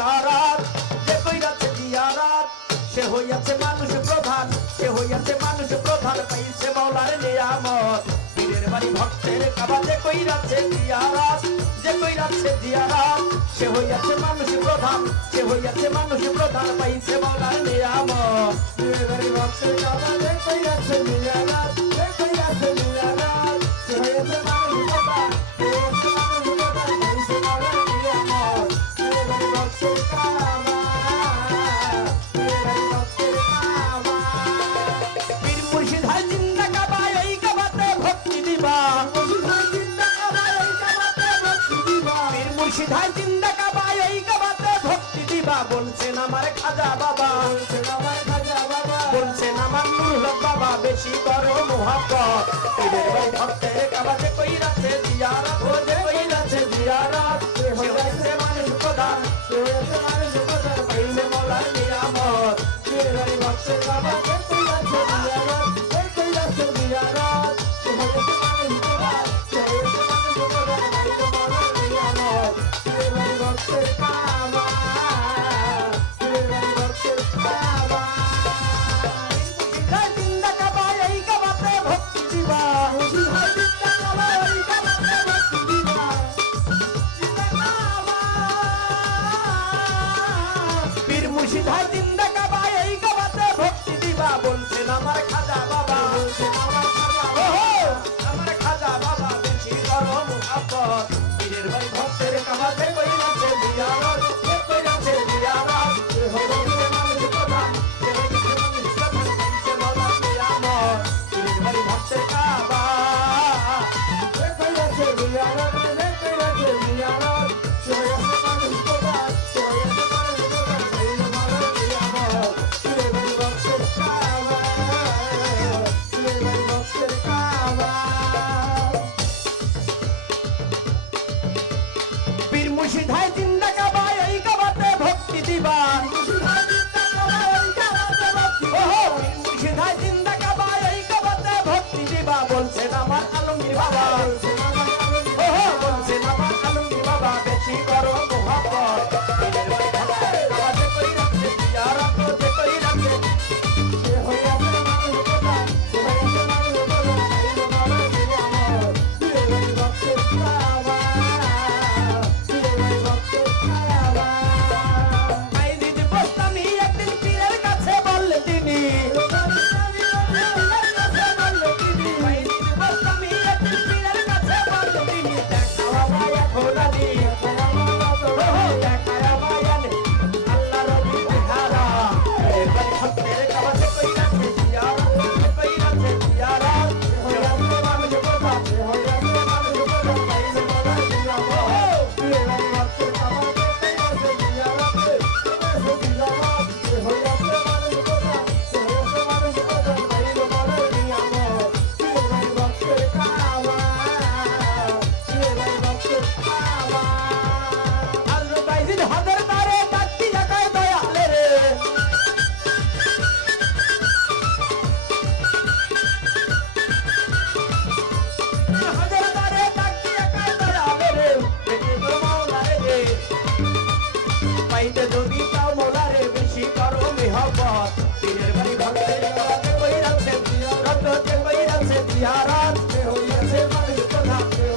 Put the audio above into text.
তারার। যে কইরাছে দিয়ারার, সে হইয়াছে মানুষ প্রধান, সে হইয়াছে মানুষ প্রধান, পাইছে মাওলার নিয়ামত। পীরের বাড়ি ভক্তের কাবাতে কইরাছে দিয়ারার, যে কইরাছে দিয়ারার, সে হইয়াছে মানুষ প্রধান, সে হইয়াছে মানুষ প্রধান, পাইছে মাওলার সিধাই জিন্দা কাবা, এই কাবাতে ভক্তি দিবা বলছেন আমার খাজা বাবা। বলছেন আমার নুরুল বাবা, বেশি করো মোহাম্মত পীরের ভাই ভক্তের কাবাতে কই রাতে জিয়ারা, ভোজে কই রাতে জিয়ারা হয়েছে মানুষ প্রধান হয়েছে মানুষ প্রধান মোলার নিয়ামত। ভক্তের কাবাতে Ура!